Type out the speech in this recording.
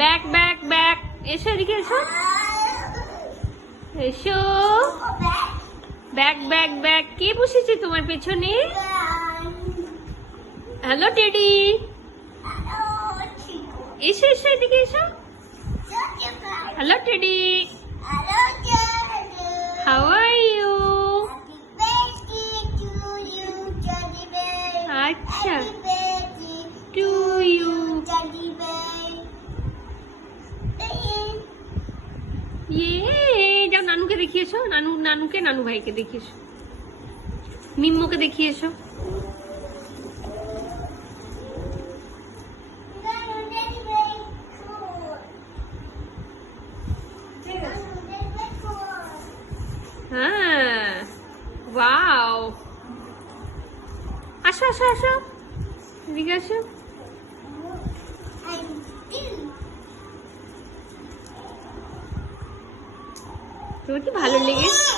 Back back back, এসো এদিকে এসো, এসো। ব্যাক ব্যাক ব্যাক, কে বসেছে তোমার পেছনে? হ্যালো টেডি, এসো এসো এদিকে এসো। Hello teddy, how are you? আচ্ছা, টু ইউ। যাও নানুকে দেখিয়ে এসো, নানুকে, নানু ভাইকে দেখিয়ে এসো, মিম্মুকে দেখিয়ে এসো। হ্যাঁ, ওয়াও, আসো আসো আসো, এদিকে আসো। তোমার কি ভালো লেগেছে?